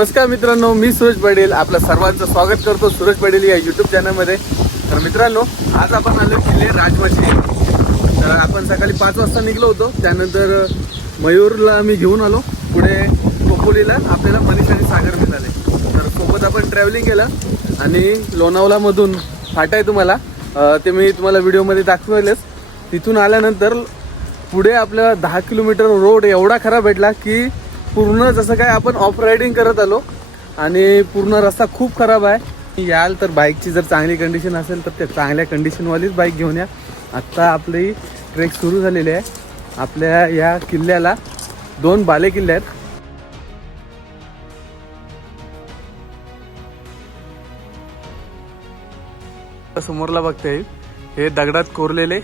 नमस्कार मित्रांनो मी सूरज पडेल आपलं सर्वांचं स्वागत करतो सूरज पडेल या यूट्यूब चॅनलमध्ये तर मित्रांनो आज आपण आलो किल्ले राजवाशी तर आपण सकाळी पाच वाजता निघलो होतो. त्यानंतर मयूरला मी घेऊन आलो. पुढे कोपोलीला आपल्याला मनीष आणि सागर मिळाले. तर सोबत आपण ट्रॅव्हलिंग केलं. आणि लोणावलामधून फाटा आहे तुम्हाला. ते मी तुम्हाला व्हिडिओमध्ये दाखवलेच. तिथून आल्यानंतर पुढे आपल्याला दहा किलोमीटर रोड एवढा खराब भेटला की पूर्ण जसं काय आपण ऑफ रायडिंग करत आलो आणि पूर्ण रस्ता खूप खराब आहे. याल तर बाईकची जर चांगली कंडिशन असेल तर त्या चांगल्या कंडिशनवालीच बाईक घेऊन या. आत्ता आपली ट्रेक सुरू झालेली आहे. आपल्या या किल्ल्याला दोन बाले किल्ले आहेत. समोरला बघता येईल. हे दगडात कोरलेले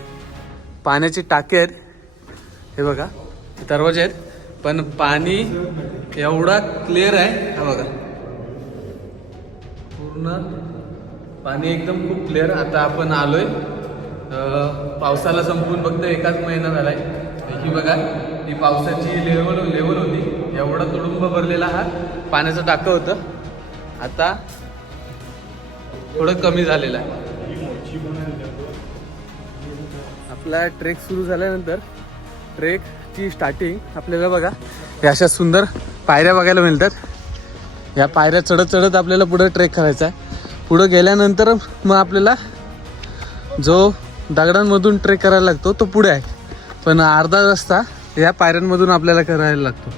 पाण्याचे टाके आहेत. हे बघा दरवाजे आहेत. पण पाणी एवढा क्लिअर आहे. हा बघा. पूर्ण पाणी एकदम खूप क्लिअर आता आपण आलोय. पावसाला संपून फक्त एकाच महिना झालाय. ही बघा ही पावसाची लेवल लेवल होती. एवढा तुडुंब भरलेला हा पाण्याचं टाकं होतं. आता थोडं कमी झालेलं आहे. आपला ट्रेक सुरू झाल्यानंतर ट्रेक ची स्टार्टिंग आपल्याला बघा या अशा सुंदर पायऱ्या बघायला मिळतात. या पायऱ्या चढत चढत आपल्याला पुढं ट्रेक करायचा आहे. पुढं गेल्यानंतर मग आपल्याला जो दगडांमधून ट्रेक करायला लागतो तो पुढे आहे. पण अर्धा रस्ता या पायऱ्यांमधून आपल्याला करायला लागतो.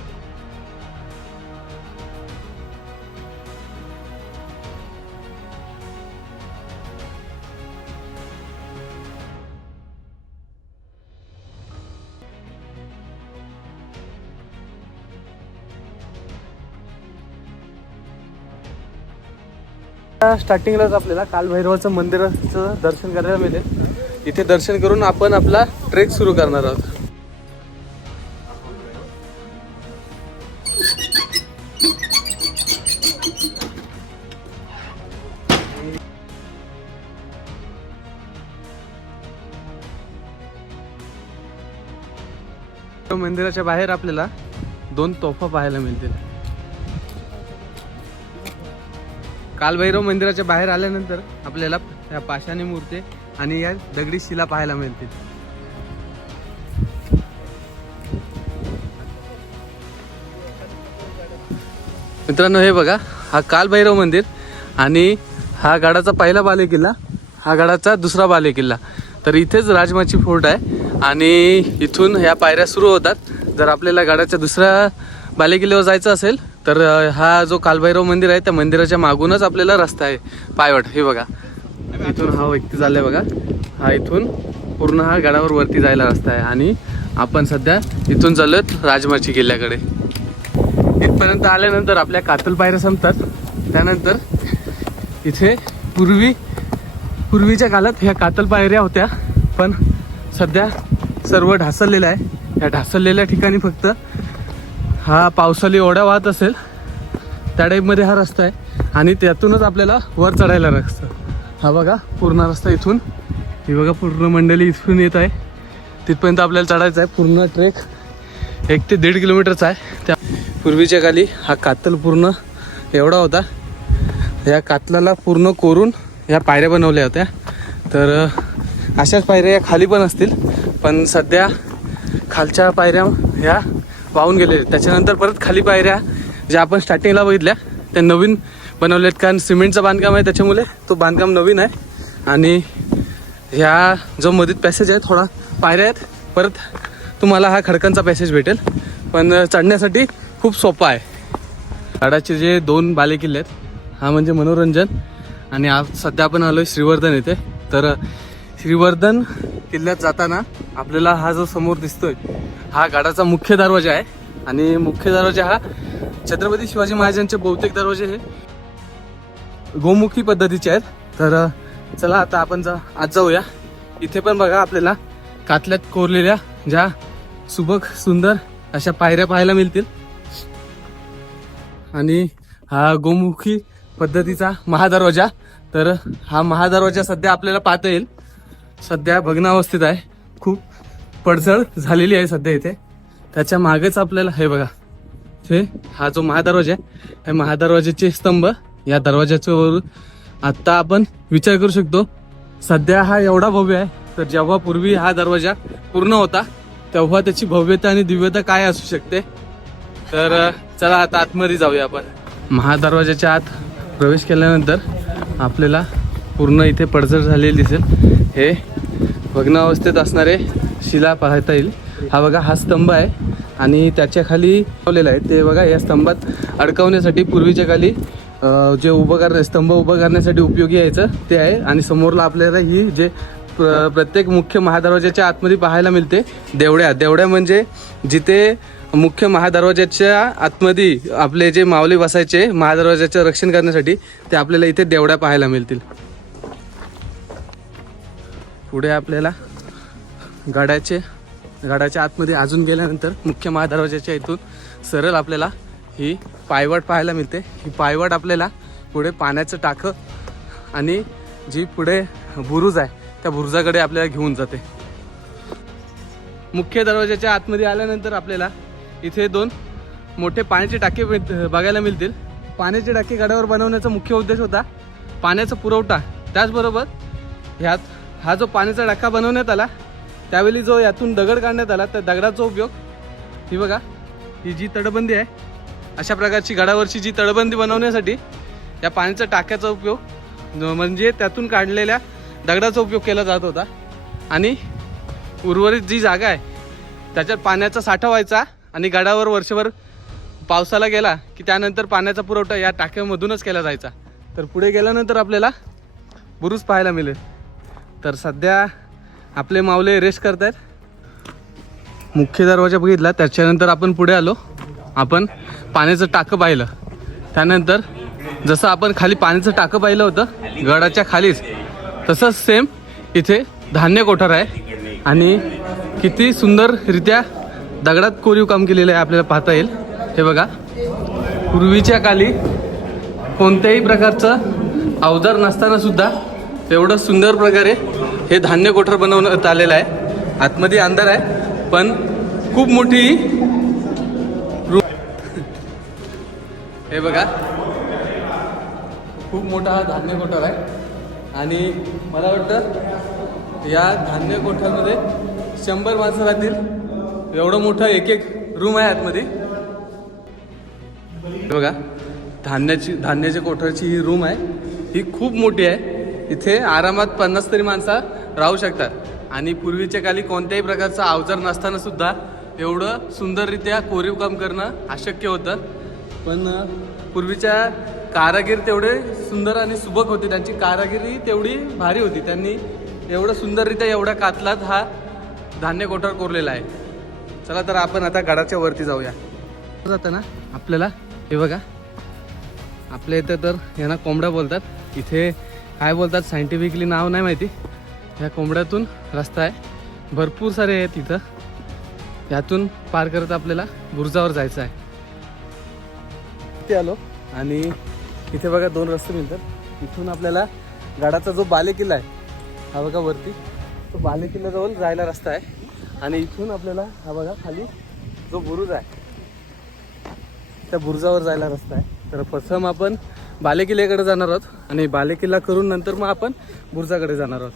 स्टार्टिंगलाच आपल्याला कालभैरवाचं मंदिराचं दर्शन करायला मिळेल. इथे दर्शन करून आपण आपला ट्रेक सुरू करणार आहोत. मंदिराच्या बाहेर आपल्याला दोन तोफा पाहायला मिळतील. कालभैरव मंदिराच्या बाहेर आल्यानंतर आपल्याला या पाषाणी मूर्ती आणि या दगडी शिला पाहायला मिळतील. मित्रांनो हे बघा हा कालभैरव मंदिर आणि हा गडाचा पहिला बाले किल्ला हा गडाचा दुसरा बाले किल्ला तर इथेच राजमाची फोर्ट आहे आणि इथून ह्या पायऱ्या सुरू होतात. जर आपल्याला गडाच्या दुसऱ्या बालेकिल्ल्यावर जायचं असेल तर हा जो कालभैरव मंदिर आहे त्या मंदिराच्या मागूनच आपल्याला रस्ता आहे. पायवट हे बघा. इथून हा व्यक्ती चाललाय बघा. हा इथून पूर्ण हा गडावर वरती जायला रस्ता आहे. आणि आपण सध्या इथून चालत राजमाची किल्ल्याकडे. इथपर्यंत आल्यानंतर आपल्या कातल पायऱ्या संपतात. त्यानंतर इथे पूर्वी पूर्वीच्या काळात ह्या कातल पायऱ्या होत्या. पण सध्या सर्व ढासळलेलं आहे. या ढासळलेल्या ठिकाणी फक्त हा पावसाळी ओढा वाहत असेल त्या टाईपमध्ये हा रस्ता आहे. आणि त्यातूनच आपल्याला वर चढायला रस्ता. हा बघा पूर्ण रस्ता इथून. ही बघा पूर्ण मंडळी इथून येत आहे. तिथपर्यंत आपल्याला चढायचं आहे. पूर्ण ट्रेक एक ते दीड किलोमीटरचा आहे. त्या पूर्वीच्या खाली हा कातल पूर्ण एवढा होता. या कातलाला पूर्ण कोरून या पायऱ्या बनवल्या होत्या. तर अशाच पायऱ्या या खाली पण असतील. पण सध्या खालच्या पायऱ्या ह्या वाहून गेले. त्याच्यानंतर परत खाली पायऱ्या ज्या आपण स्टार्टिंगला बघितल्या त्या नवीन बनवल्यात. कारण सिमेंटचं बांधकाम आहे त्याच्यामुळे तो बांधकाम नवीन आहे. आणि ह्या जो मधीत पॅसेज आहे थोडा पायऱ्या आहेत. परत तुम्हाला हा खडकांचा पॅसेज भेटेल. पण चढण्यासाठी खूप सोपा आहे. गडाचे जे दोन बालेकिल्ले आहेत हा म्हणजे मनोरंजन. आणि आज सध्या आपण आलोय श्रीवर्धन येथे. तर श्रीवर्धन किल्ल्यात जाताना आपल्याला हा जो समोर दिसतोय हा गडाचा मुख्य दरवाजा आहे. आणि मुख्य दरवाजा हा छत्रपती शिवाजी महाराजांचे बहुतेक दरवाजे हे गोमुखी पद्धतीचे आहेत. तर चला आता आपण जा आज जाऊया. इथे पण बघा आपल्याला कातल्यात कोरलेल्या ज्या सुबक सुंदर अशा पायऱ्या पाहायला मिळतील. आणि हा गोमुखी पद्धतीचा महादरवाजा. तर हा महादरवाजा सध्या आपल्याला पाहता येईल. सध्या भग्नावस्थेत आहे. खूप पडझड झालेली आहे सध्या इथे. त्याच्या मागेच आपल्याला हे बघा. हे हा जो महादरवाजा आहे हे महादरवाजाचे स्तंभ या दरवाजाच्या आत्ता आता आपण विचार करू शकतो. सध्या हा एवढा भव्य आहे तर जेव्हा पूर्वी हा दरवाजा पूर्ण होता तेव्हा त्याची भव्यता आणि दिव्यता काय असू शकते? तर चला आता आतमध्ये जाऊया आपण. महादरवाजाच्या आत प्रवेश केल्यानंतर आपल्याला पूर्ण इथे पडझड झालेली दिसेल. हे भग्नावस्थेत असणारे शिला पाहता येईल. हा बघा हा स्तंभ आहे आणि त्याच्याखाली लावलेला आहे. ते बघा या स्तंभात अडकवण्यासाठी पूर्वीच्या खाली जे उभं करण्या स्तंभ उभं करण्यासाठी उपयोगी यायचं ते आहे. आणि समोरला आपल्याला ही जे प्रत्येक मुख्य महादरवाज्याच्या आतमध्ये पाहायला मिळते देवड्या. देवड्या म्हणजे जिथे मुख्य महादरवाज्याच्या आतमध्ये आपले जे मावले बसायचे महादरवाज्याचं रक्षण करण्यासाठी ते आपल्याला इथे देवड्या पाहायला मिळतील. पुढे आपल्याला गाड्याचे गाड्याच्या आतमध्ये अजून गेल्यानंतर मुख्य महादरवाजाच्या इथून सरळ आपल्याला ही पायवट पाहायला मिळते. ही पायवट आपल्याला पुढे पाण्याचं टाकं आणि जी पुढे बुरुज आहे त्या बुरुजाकडे आपल्याला घेऊन जाते. मुख्य दरवाजाच्या आतमध्ये आल्यानंतर आपल्याला इथे दोन मोठे पाण्याचे टाके बघायला मिळतील. पाण्याचे टाके गडावर बनवण्याचा मुख्य उद्देश होता पाण्याचा पुरवठा. त्याचबरोबर ह्यात हा जो पाण्याचा डक्का बनवण्यात आला त्यावेळी जो यातून दगड काढण्यात आला त्या दगडाचा उपयोग ही बघा ही जी तटबंदी आहे अशा प्रकारची गडावरची जी तडबंदी बनवण्यासाठी या पाण्याच्या टाक्याचा उपयोग म्हणजे त्यातून काढलेल्या दगडाचा उपयोग केला जात होता. आणि उर्वरित जी जागा आहे त्याच्यात पाण्याचा साठा व्हायचा आणि गडावर वर्षभर पावसाला गेला की त्यानंतर पाण्याचा पुरवठा या टाक्यामधूनच केला जायचा. तर पुढे गेल्यानंतर आपल्याला बुरुज पाहायला मिळेल. तर सध्या आपले मावले रेस्ट करत आहेत मुख्य दरवाजा बघितला त्याच्यानंतर आपण पुढे आलो. आपण पाण्याचं टाकं पाहिलं. त्यानंतर जसं आपण खाली पाण्याचं टाकं पाहिलं होतं गडाच्या खालीच तसंच सेम इथे धान्य कोठार आहे. आणि किती सुंदररित्या दगडात कोरीव काम केलेलं आहे आपल्याला पाहता येईल. हे बघा पूर्वीच्या काली कोणत्याही प्रकारचं अवजार नसताना सुद्धा एवढं सुंदर प्रकारे हे धान्य कोठार बनवण्यात आलेलं आहे. आतमध्ये अंधार आहे पण खूप मोठी हे बघा. खूप मोठा हा धान्य कोठार आहे. आणि मला वाटतं या धान्य कोठारमध्ये शंभर माणसं राहतील. एवढं मोठं एक एक रूम आहे आतमध्ये. हे बघा धान्याची धान्याच्या कोठारची ही रूम आहे. ही खूप मोठी आहे. इथे आरामात पन्नास तरी माणसं राहू शकतात. आणि पूर्वीच्या काली कोणत्याही प्रकारचा अवजार नसताना सुद्धा एवढं सुंदररित्या कोरीव काम करणं अशक्य होतं. पण पूर्वीच्या कारागीर तेवढे सुंदर आणि सुबक होते. त्यांची कारागिरी तेवढी भारी होती. त्यांनी एवढं सुंदररित्या एवढ्या कातलात हा धान्य कोठार कोरलेला आहे. चला तर आपण आता गडाच्या वरती जाऊया. जाताना आपल्याला? हे बघा. आपल्या इथं तर यांना कोंबड्या बोलतात. इथे काय बोलतात सायंटिफिकली नाव नाही माहिती. ह्या कोंबड्यातून रस्ता आहे. भरपूर सारे आहेत इथं. यातून पार करत आपल्याला बुरुजावर जायचं आहे. ते आलो आणि इथे बघा दोन रस्ते मिळतात. इथून आपल्याला गडाचा जो बालेकिल्ला आहे हा बघा वरती. तो बालेकिल्ल्याजवळ जायला रस्ता आहे. आणि इथून आपल्याला हा बघा खाली जो बुरुज आहे त्या बुरुजावर जायला रस्ता आहे. तर प्रथम आपण बालेकिल्ल्याकडे जाणार आहोत आणि बालेकिल्ला करून नंतर मग आपण बुरजाकडे जाणार आहोत.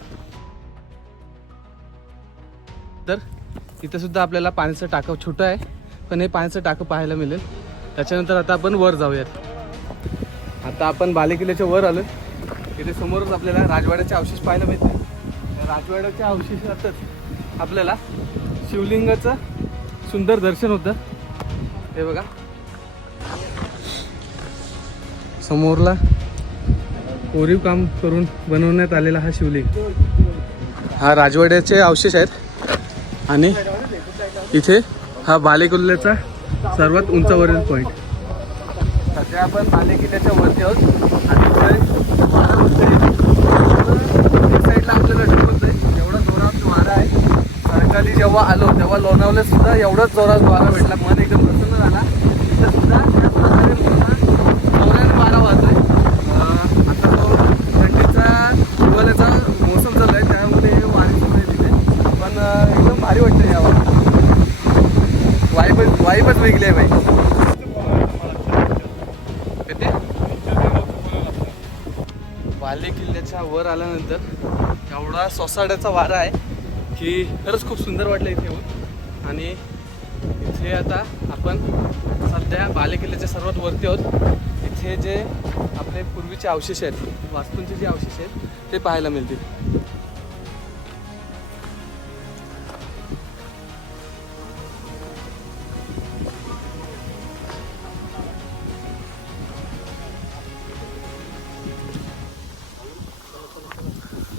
तर इथं सुद्धा आपल्याला पाण्याचं टाकं छोटं आहे पण हे पाण्याचं टाकं पाहायला मिळेल. त्याच्यानंतर आता आपण वर जाऊयात. आता आपण बालेकिल्ल्याच्या वर आलो तिथे समोरच आपल्याला राजवाड्याचे अवशेष पाहायला मिळते राजवाड्याच्या अवशेषातच आपल्याला शिवलिंगाचं सुंदर दर्शन होतं. हे बघा. समोरला कोरीव काम करून बनवण्यात आलेला हा शिवलिंग. हा राजवाड्याचे अवशेष आहेत. आणि इथे हा बालेकुल्ल्याचा सर्वात उंचावरील पॉईंट सध्या आपण बालेकिल्ल्याच्या वरती आहोत. आणि साईडला आपल्याला ढकलत आहे एवढा जोरात वारा आहे. सरकारी जेव्हा आलो तेव्हा लोणावल्यात सुद्धा एवढाच जोरात वारा भेटला. मन एकदम प्रसन्न झाला. तर सुद्धा वेगळी आहे बाले किल्ल्याच्या वर आल्यानंतर एवढा सोसाट्याचा वारा आहे की खरंच खूप सुंदर वाटलं इथे येऊन. आणि इथे आता आपण सध्या बाले किल्ल्याच्या सर्वात वरती आहोत. इथे जे आपले पूर्वीचे अवशेष आहेत वास्तूंचे जे अवशेष आहेत ते पाहायला मिळतील.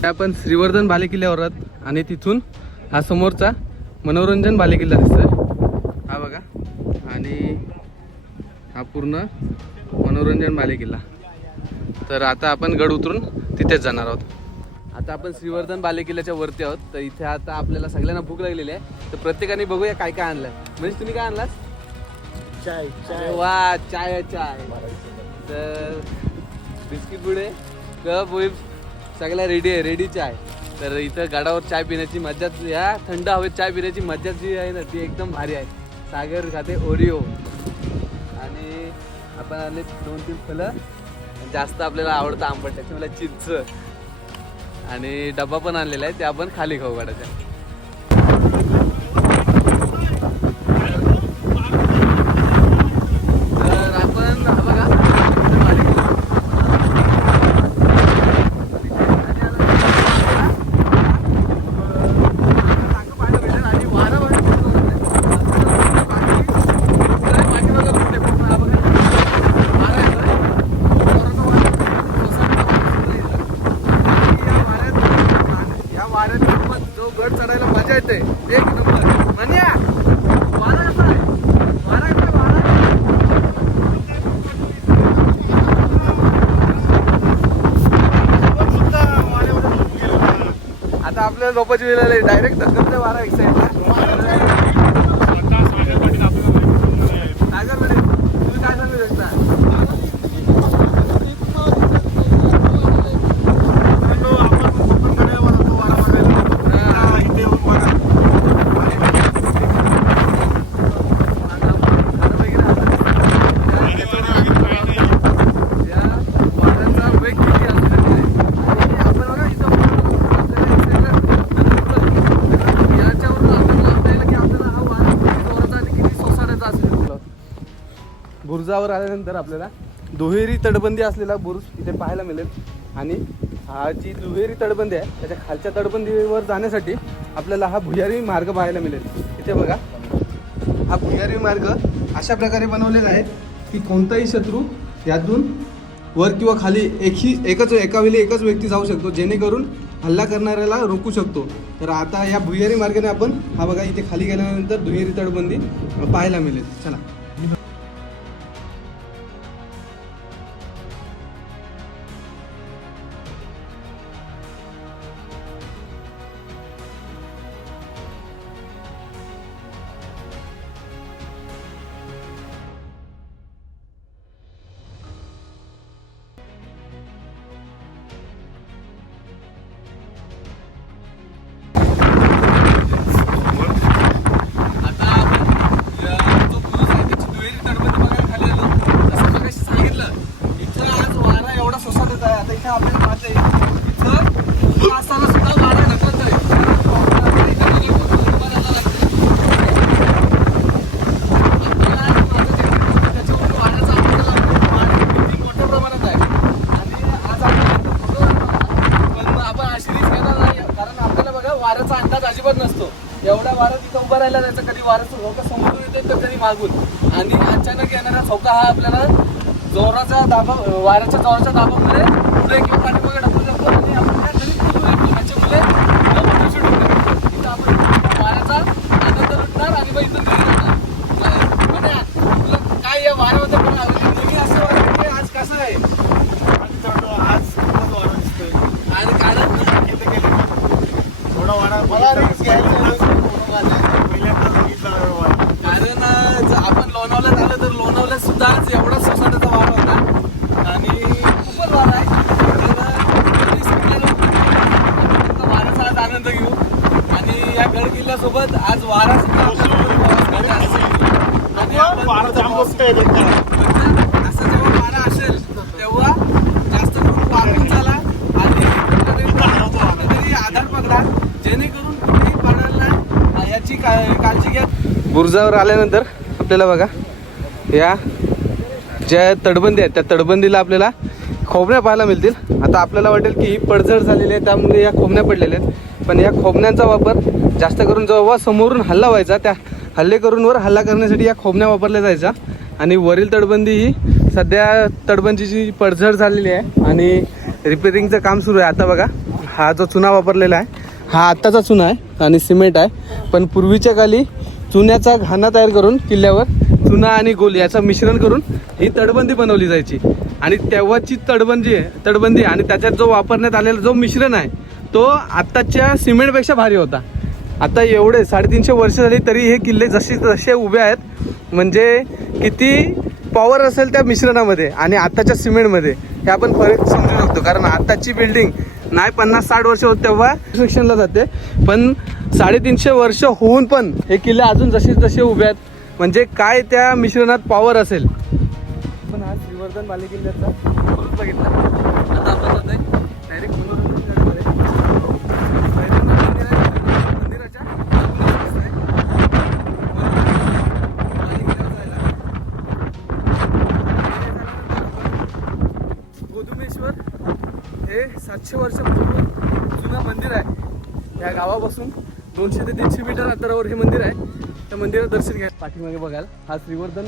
आपण श्रीवर्धन बालेकिल्ल्यावर आहोत आणि तिथून हा समोरचा मनोरंजन बालेकिल्ला दिसतोय. हा बघा. आणि हा पूर्ण मनोरंजन बालेकिल्ला. तर आता आपण गड उतरून तिथेच जाणार आहोत. आता आपण श्रीवर्धन बालेकिल्ल्याच्या वरती आहोत. तर इथे आता आपल्याला सगळ्यांना भूक लागलेली आहे. तर प्रत्येकाने बघूया काय काय आणलंय. म्हणजे तुम्ही काय आणलास चाय अरे वा चाय चाय. तर बिस्किट पुढे कप होईल सगळ्या रेडी आहे रेडी चाय तर इथं गडावर चाय पिण्याची मज्जा या थंड हवेत चाय पिण्याची मज्जा जी आहे ना ती एकदम भारी आहे. सागर खाते ओरिओ आणि आपण आले दोन तीन फुलं. जास्त आपल्याला आवडतं आंबट त्याच्यामुळे चिंच. आणि डबा पण आणलेला आहे ते आपण खाली खाऊ गडाच्या तर आपण हा बघा या वाऱ्यात जो गड चढायला मजा येते एक नंबर म्हणया वारा कसा आहे वारा कसा वारा आता आपल्याला झोपाची वेळ आली डायरेक्ट धक्का मारा एक साईडला सागरमध्ये तुम्ही काय सांगू शकता खाणं वगैरे आता या वाऱ्याचा वेग किती असतो आणि आपण बघा इथं आपल्याला एक साईडला याच्यावरून आपण लावता येईल की आपल्याला हा वारा किती जोराचा आणि किती सोसाट्याचा असेल बुरुजावर आल्यानंतर आपल्याला दुहेरी तटबंदी असलेला बुरुज इथे पाहायला मिळेल. आणि हा जी दुहेरी तटबंदी आहे त्याच्या खालच्या तटबंदीवर जाण्यासाठी आपल्याला हा भुयारी मार्ग पाहायला मिळेल. इथे बघा हा भुयारी मार्ग अशा प्रकारे बनवलेला आहे की कोणताही शत्रू यातून वर किंवा खाली एकही एकच एका वेळी एकच व्यक्ती जाऊ शकतो जेणेकरून हल्ला करणाऱ्याला रोखू शकतो. तर आता या भुयारी मार्गाने आपण हा बघा इथे खाली गेल्यानंतर दुहेरी तटबंदी पाहायला मिळेल. चला. आणि अचानक येणारा झोका हा आपल्याला जोराचा दाबा वाऱ्याच्या जोराच्या दाबामुळे पुढे किंवा पाठीमागे ढकलू शकतो आणि आपण त्या खाली पोहोचू शकतो त्याच्यामुळे फोटोशूट होते इथं आपण वाऱ्याचा आनंद लुटणार आणि मग इथून घरी जाणार म्हणजे तुला काय या वाऱ्यामध्ये पण नेहमी असं वाटतं की आज कसं आहे आणि कारण कारण अं, जर आपण लोणावल्यात आलं तर लोणावल्यात सुद्धा आज एवढा सोसाट्याचा वारा होता आणि खूपच वारा आहे तर, अं, तरी सगळे लोक फक्त वाऱ्याचा आज आनंद घेऊ आणि या गड किल्ल्यासोबत आज वारा सुद्धा आपल्यासोबत प्रवास करणार असेल. आणि आपण म्हणजे असं जेव्हा वारा असेल तेव्हा जास्त करून वाकून चाला आणि बुरुजावर आल्यानंतर आपल्याला बघा या ज्या तटबंदी आहेत त्या तटबंदीला आपल्याला खोबण्या पाहायला मिळतील. आता आपल्याला वाटेल की ही पडझड झालेली आहे त्यामुळे या खोबण्या पडलेल्या आहेत. पण या खोबण्यांचा वापर जास्त करून जेव्हा समोरून हल्ला व्हायचा त्या हल्लेकरूंवर हल्ला करण्यासाठी या खोबण्या वापरल्या जायच्या. आणि वरील तटबंदी ही सध्या तटबंदीची पडझड झालेली आहे आणि रिपेरिंगचं काम सुरू आहे. आता बघा हा जो चुना वापरलेला आहे हा आत्ताचा चुना आहे आणि सिमेंट आहे. पण पूर्वीच्या काली चुन्याचा घाणा तयार करून किल्ल्यावर चुना आणि गोल याचं मिश्रण करून ही तटबंदी बनवली जायची. आणि तेव्हाची तटबंदी आहे तटबंदी आणि त्याच्यात जो वापरण्यात आलेला जो मिश्रण आहे तो आत्ताच्या सिमेंटपेक्षा भारी होता. आता एवढे साडेतीनशे वर्ष झाली तरी हे किल्ले जसे जसे उभे आहेत म्हणजे किती पॉवर असेल त्या मिश्रणामध्ये आणि आत्ताच्या सिमेंटमध्ये हे आपण फरक समजू शकतो. कारण आत्ताची बिल्डिंग नाही पन्नास साठ वर्ष होत तेव्हा. सेक्शनला जाते. पण साडेतीनशे वर्ष होऊन पण हे किल्ले अजून जसे जसे उभे आहेत म्हणजे काय त्या मिश्रणात पॉवर असेल. पण आज श्रीवर्धन बालेकिल्ल्याचा बघितला आता आपण जातोय डायरेक्ट मनोरंजन भैरवनाथ मंदिर आहे. मंदिराच्या लागूनच रस्ता आहे. वरून बालेकिल्ल्यावर जायला. गोदुमेश्वर हे सातशे वर्षापूर्वी जुनं मंदिर आहे. या गावापासून दोनशे ते तीनशे मीटर अंतरावर हे मंदिर आहे. त्या मंदिरात दर्शन घ्या. पाठीमागे बघाल हा श्रीवर्धन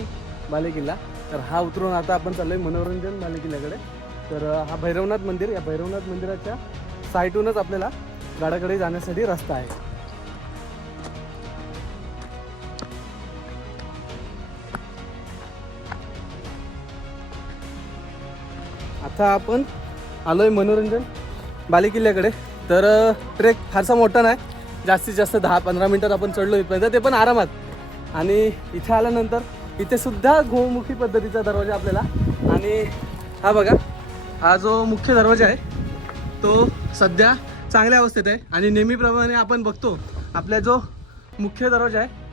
बालेकिल्ला. तर हा उतरून आता आपण चाललोय मनोरंजन बालेकिल्ल्याकडे. तर हा भैरवनाथ मंदिर या भैरवनाथ मंदिराच्या साईटूनच आपल्याला गाडाकडे जाण्यासाठी रस्ता आहे. आता आपण आलोय मनोरंजन बालेकिल्ल्याकडे. तर ट्रेक फारसा मोठा नाही. जास्तीत जास्त दहा पंधरा मिनटात आपण चढलो इथपर्यंत. ते पण आरामात. आणि इथे आल्यानंतर इथे सुद्धा गोमुखी पद्धतीचा दरवाजा आपल्याला. आणि हा बघा हा जो मुख्य दरवाजा आहे तो सध्या चांगल्या अवस्थेत आहे. आणि नेहमीप्रमाणे आपण बघतो आपला जो मुख्य दरवाजा आहे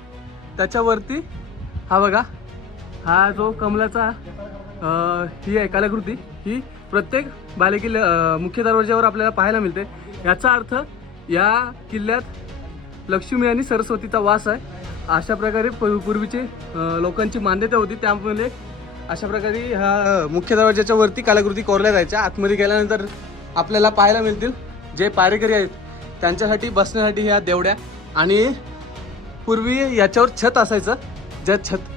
त्याच्यावरती हा बघा हा जो कमलाचा ही आहे कलाकृती. ही प्रत्येक बालेकिल्ले मुख्य दरवाज्यावर आपल्याला पाहायला मिळते. याचा अर्थ या किल्ल्यात लक्ष्मी आणि सरस्वतीचा वास आहे. अशा प्रकारे पूर्वीचे पूर्वीची लोकांची मान्यता होती. त्यामुळे अशा प्रकारे ह्या मुख्य दरवाज्याच्या वरती कलाकृती कोरल्या जायच्या. आतमध्ये गेल्यानंतर आपल्याला पाहायला मिळतील जे पारेकरी आहेत त्यांच्यासाठी बसण्यासाठी ह्या देवड्या. आणि पूर्वी याच्यावर छत असायचं. ज्या छत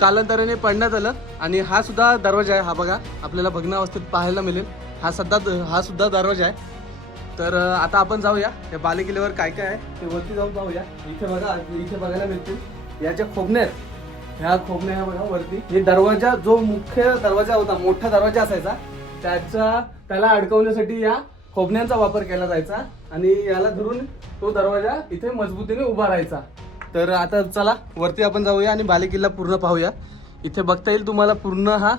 कालांतराने पडण्यात आलं आणि हा सुद्धा दरवाजा आहे. हा बघा आपल्याला भग्नावस्थेत पाहायला मिळेल. हा सध्या हा सुद्धा दरवाजा आहे. तर आता आपण जाऊया. या बालेकिल्ल्यावर काय काय आहे ते वरती जाऊन पाहूया. इथे बघा इथे बघायला मिळतील. या ज्या खोबण्या आहेत ह्या खोबण्या ह्या बघा वरती. हे दरवाजा जो मुख्य दरवाजा होता मोठा दरवाजा असायचा त्याचा त्याला अडकवण्यासाठी या खोबण्यांचा वापर केला जायचा आणि याला धरून तो दरवाजा इथे मजबूतीने उभा राहायचा. तर आता चला वरती आपण जाऊया आणि बालेकिल्ला पूर्ण पाहूया. इथे बघता येईल तुम्हाला पूर्ण हा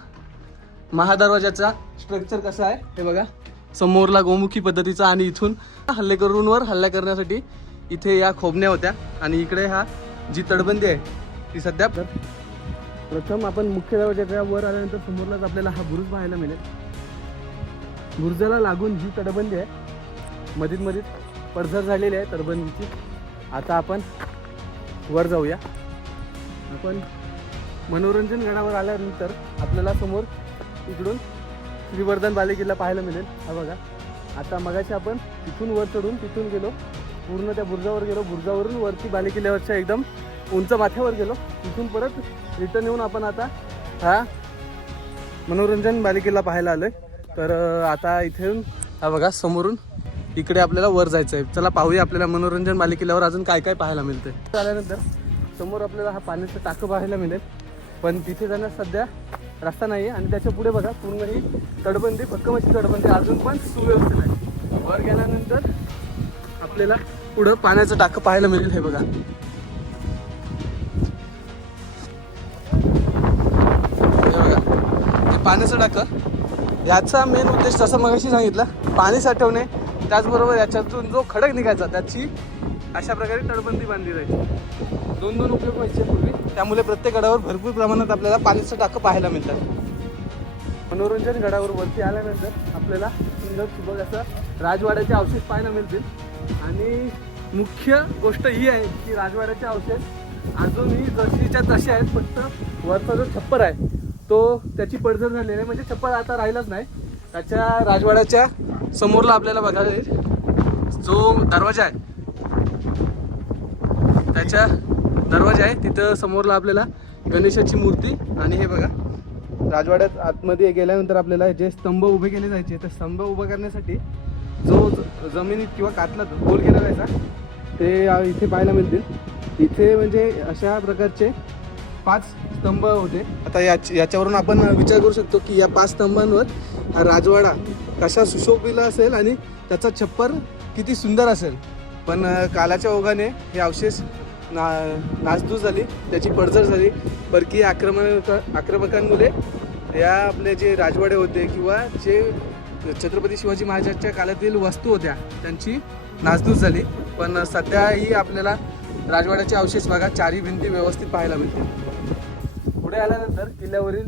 महादरवाजाचा स्ट्रक्चर कसा आहे. हे बघा समोरला गोमुखी पद्धतीचा आणि इथून हल्लेकरूंवर हल्ला करण्यासाठी इथे या खोबण्या होत्या. आणि इकडे हा जी तटबंदी आहे ती सध्या प्रथम आपण मुख्य दरवाजाच्या वर आल्यानंतर समोरलाच आपल्याला हा बुरुज पाहायला मिळेल. बुरुजाला लागून जी तटबंदी आहे. मधीत मधीत पडझड झालेली आहे तडबंदीची आता आपण वर जाऊया. आपण मनोरंजन गडावर आल्यानंतर आपल्याला समोर इकडून श्रीवर्धन बालेकिल्ला पाहायला मिळेल. हा बघा. आता मगाशी आपण तिथून वर चढून तिथून गेलो. पूर्ण त्या बुर्जावर गेलो. बुर्जावरून वरती बालेकिल्ल्यावरच्या एकदम उंच माथ्यावर गेलो. तिथून परत रिटर्न येऊन आपण आता हा मनोरंजन बालेकिल्ला पाहायला आलोय. तर आता इथून हा बघा समोरून इकडे आपल्याला वर जायचं आहे चला पाहूया आपल्याला मनोरंजन मालिकेल्यावर अजून काय काय पाहायला मिळते आल्यानंतर समोर आपल्याला हा पाण्याचं टाकं पाहायला मिळेल. पण तिथे जाण्यास सध्या रस्ता नाही आहे आणि त्याच्या पुढे बघा पूर्ण ही तटबंदी भक्कमची तडबंदी अजून पण सुव्यवस्थित आहे. वर गेल्यानंतर आपल्याला पुढं पाण्याचं टाकं पाहायला मिळेल हे बघा. हे बघा पाण्याचं टाकं. याचा मेन उद्देश जसं मगाशी सांगितलं पाणी साठवणे त्याचबरोबर याच्यातून जो खडक निघायचा त्याची अशा प्रकारे तटबंदी बांधली जायची. दोन दोन उपयोग व्हायचे पूर्वी. त्यामुळे प्रत्येक गडावर भरपूर प्रमाणात आपल्याला पाण्याचं टाकं पाहायला मिळतात. मनोरंजन गडावर वरती आल्यानंतर आपल्याला सुंदर सुबक असं राजवाड्याचे अवशेष पाहायला मिळतील. आणि मुख्य गोष्ट ही आहे की राजवाड्याचे अवशेष अजूनही जशीच्या तसे आहेत फक्त वरचा जो छप्पर आहे तो त्याची पडझड झालेली आहे. म्हणजे छप्पर आता राहिलाच नाही. त्याच्या राजवाड्याच्या समोरला आपल्याला बघायला येईल. जो दरवाजा आहे त्याच्या दरवाजा आहे तिथं समोरला आपल्याला गणेशाची मूर्ती आणि हे बघा राजवाड्यात आतमध्ये गेल्यानंतर आपल्याला जे स्तंभ उभे केले जायचे तर स्तंभ उभा करण्यासाठी जो ज- जमिनीत किंवा कातला गोल केला जायचा ते इथे पाहायला मिळतील. इथे म्हणजे अशा प्रकारचे पाच स्तंभ होते. आता याच याच्यावरून आपण विचार करू शकतो की या पाच स्तंभांवर हा राजवाडा कसा सुशोभिला असेल आणि त्याचा छप्पर किती सुंदर असेल. पण कालाच्या ओघाने हे अवशेष ना नासधूस झाली त्याची पडझड झाली. परकीय आक्रमण आक्रमकांमुळे या आपले जे राजवाडे होते किंवा जे छत्रपती शिवाजी महाराजांच्या काळातील वस्तू होत्या त्यांची नासधूस झाली. पण सध्याही आपल्याला राजवाड्याचे अवशेष बघा चारही भिंती व्यवस्थित पाहायला मिळते पुढे आल्यानंतर किल्ल्यावरील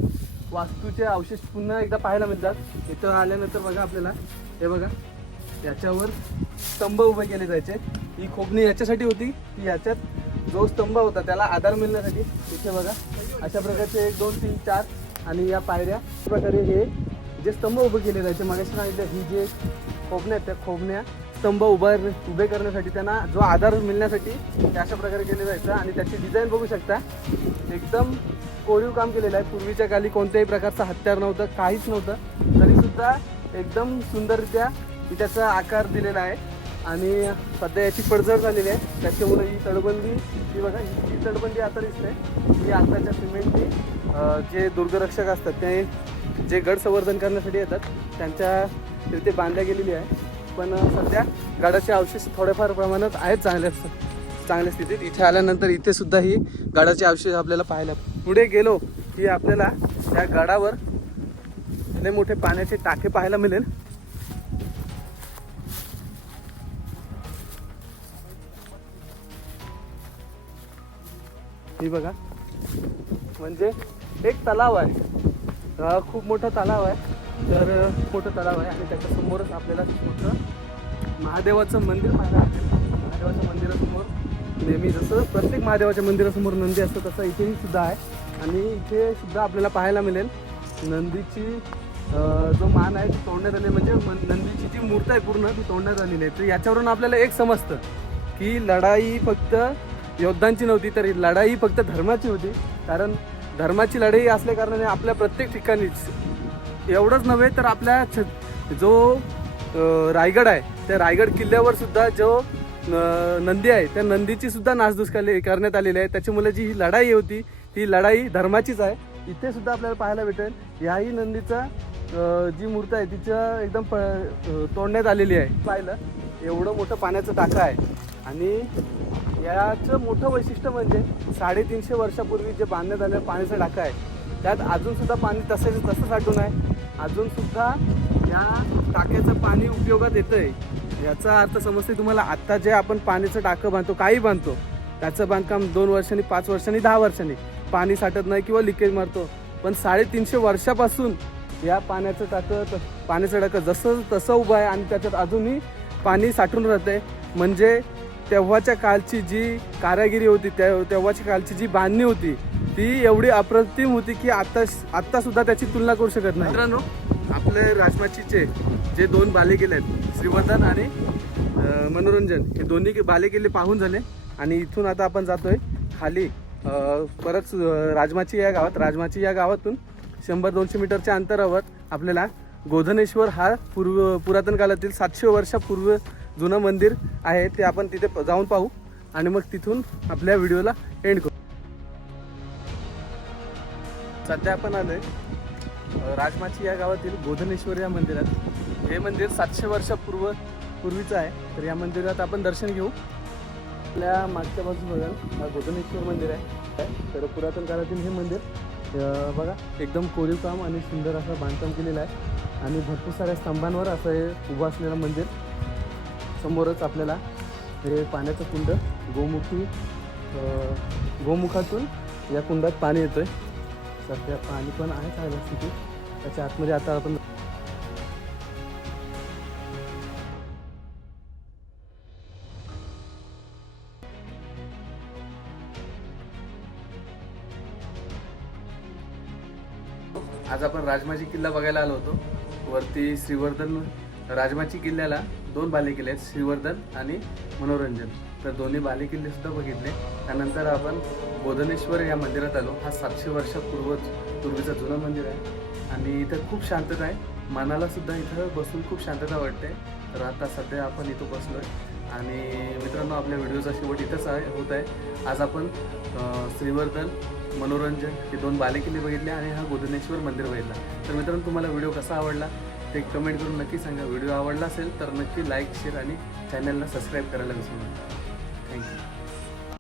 वास्तूचे अवशेष पुन्हा एकदा पाहायला मिळतात. इथं आल्यानंतर बघा आपल्याला. हे बघा. याच्यावर स्तंभ उभे केले जायचे. ही खोबणी याच्यासाठी होती की याच्यात जो स्तंभ होता त्याला आधार मिळण्यासाठी. इथे बघा. अशा प्रकारचे एक दोन तीन चार आणि या पायऱ्या. प्रकारे हे जे स्तंभ उभे केले जायचे मगाशी सांगितलं ही जे खोबण्या आहेत त्या खोबण्या स्तंभ उभा उभे करण्यासाठी त्यांना जो आधार मिळण्यासाठी ते अशा प्रकारे केले जायचं आणि त्याची डिझाईन बघू शकता. एकदम कोरीव काम केलेलं आहे. पूर्वीच्या काली कोणत्याही प्रकारचं हत्यार नव्हतं काहीच नव्हतं. तरीसुद्धा एकदम सुंदररित्या त्याचा आकार दिलेला आहे. आणि सध्या याची पडझड झालेली आहे. त्याच्यामुळे ही तडबंदी ही बघा ही तडबंदी आता दिसते. ही आताच्या सिमेंटची जे दुर्गरक्षक असतात ते जे गड संवर्धन करण्यासाठी येतात त्यांच्या तिथे बांधल्या गेलेली आहे. पण सध्या गडाचे अवशेष थोड्याफार प्रमाणात आहेत चांगले असतात. चांगल्या स्थितीत. इथे आल्यानंतर इथे सुद्धा ही गडाचे अवशेष आपल्याला पाहायला पुढे गेलो की आपल्याला त्या गडावर लय मोठे पाण्याचे टाके पाहायला मिळेल. ही बघा म्हणजे एक तलाव आहे. खूप मोठा तलाव आहे. तर मोठं तलाव आहे आणि त्याच्यासमोरच आपल्याला मोठं महादेवाचं मंदिर पाहायला नेहमी जसं प्रत्येक महादेवाच्या मंदिरासमोर नंदी असतं तसं इथेही सुद्धा आहे. आणि इथे सुद्धा आपल्याला पाहायला मिळेल नंदीची जो मान आहे ती तोडण्यात आली म्हणजे नंदीची जी मूर्त आहे पूर्ण ती तोडण्यात आलेली आहे. तर याच्यावरून आपल्याला एक समजतं की लढाई फक्त योद्धांची नव्हती तर लढाई फक्त धर्माची होती. कारण धर्माची लढाई असल्या कारणाने आपल्या प्रत्येक ठिकाणीच एवढंच नव्हे तर आपल्या छ जो रायगड आहे त्या रायगड किल्ल्यावर सुद्धा जो नंदी आहे. त्या नंदीची सुद्धा नासधूस करण्यात आलेली आहे. त्याच्यामुळे जी ही लढाई होती. ती लढाई धर्माचीच आहे. इथे सुद्धा आपल्याला पाहायला भेटेल. ह्याही नंदीचा जी मूर्त आहे तिच्या एकदम प तोडण्यात आलेली आहे. पाहिलं एवढं मोठं पाण्याचं टाका आहे. आणि याचं मोठं वैशिष्ट्य म्हणजे साडेतीनशे वर्षापूर्वी जे बांधण्यात आलेलं पाण्याचा टाका आहे त्यात अजूनसुद्धा पाणी तसंच तसं साठून आहे. अजूनसुद्धा या टाक्याचं पाणी उपयोगात येतं आहे याचा अर्थ समजते तुम्हाला आत्ता जे आपण पाण्याचं टाकं बांधतो काही बांधतो त्याचं बांधकाम दोन वर्षांनी पाच वर्षांनी दहा वर्षांनी. पाणी साठत नाही किंवा लिकेज मारतो. पण साडेतीनशे वर्षापासून या पाण्याचं टाकं त- पाण्याचं टाकं जसं तसं उभं आहे आणि त्याच्यात अजूनही पाणी साठून राहते म्हणजे तेव्हाच्या काळची जी कारागिरी होती त्या तेव्हाच्या काळची जी बांधणी होती ती एवढी अप्रतिम होती की आत्ता आत्तासुद्धा त्याची तुलना करू शकत नाही. मित्रांनो आपले राजमाचीचे जे दोन बालेकिल्ले आहेत श्रीवर्धन आणि मनोरंजन हे दोन्ही बालेकिल्ले पाहून झाले. आणि इथून आता आपण जातोय खाली परत राजमाची या गावात. राजमाची या गावातून शंभर दोनशे मीटरच्या अंतरावर आपल्याला गोधनेश्वर हा पूर्व पुरातन काळातील सातशे वर्षापूर्व जुनं मंदिर आहे. ते आपण तिथे प- जाऊन पाहू. आणि मग तिथून आपल्या व्हिडिओला एंड करू. सध्या आपण आलोय राजमाची या गावातील गोधनेश्वर या मंदिरात. हे मंदिर सातशे वर्षापूर्व पूर्वीचं आहे. तर या मंदिरात आपण दर्शन घेऊ. आपल्या मागच्या बाजू बघा हा गोधनेश्वर मंदिर आहे. तर पुरातन काळातील हे मंदिर बघा एकदम कोरीव काम आणि सुंदर असं बांधकाम केलेलं आहे. आणि भरपूर साऱ्या स्तंभांवर असं हे उभं असलेलं मंदिर समोरच आपल्याला हे पाण्याचं कुंड गोमुखी गोमुखातून या कुंडात पाणी येतोय. सध्या पाणी पण आहे चांगल्या स्थितीत. त्याच्या आतमध्ये आता आपण आज आपण राजमाची किल्ला बघायला आलो होतो. वरती श्रीवर्धन राजमाची किल्ल्याला दोन बाले किल्ले आहेत श्रीवर्धन आणि मनोरंजन. तर दोन्ही बाले किल्ले सुद्धा बघितले. त्यानंतर आपण बोधनेश्वर या मंदिरात आलो. हा सातशे वर्षापूर्व पूर्वीचं जुनं मंदिर आहे. आणि इथं खूप शांतता आहे. मनाला सुद्धा इथं बसून खूप शांतता वाटते. तर आता सध्या आपण इथं बसलो आहे आणि मित्रांनो आपल्या व्हिडिओचा शेवट इथंच आहे होत आहे. आज आपण श्रीवर्धन मनोरंजन हे दोन बालेकिल्ले बघितले आणि हा बोधनेश्वर मंदिर बघितला. तर मित्रांनो तुम्हाला व्हिडिओ कसा आवडला ते कमेंट करून नक्की सांगा. व्हिडिओ आवडला असेल तर नक्की लाईक शेअर आणि चॅनलला सबस्क्राईब करायला विसरू नका. थँक्यू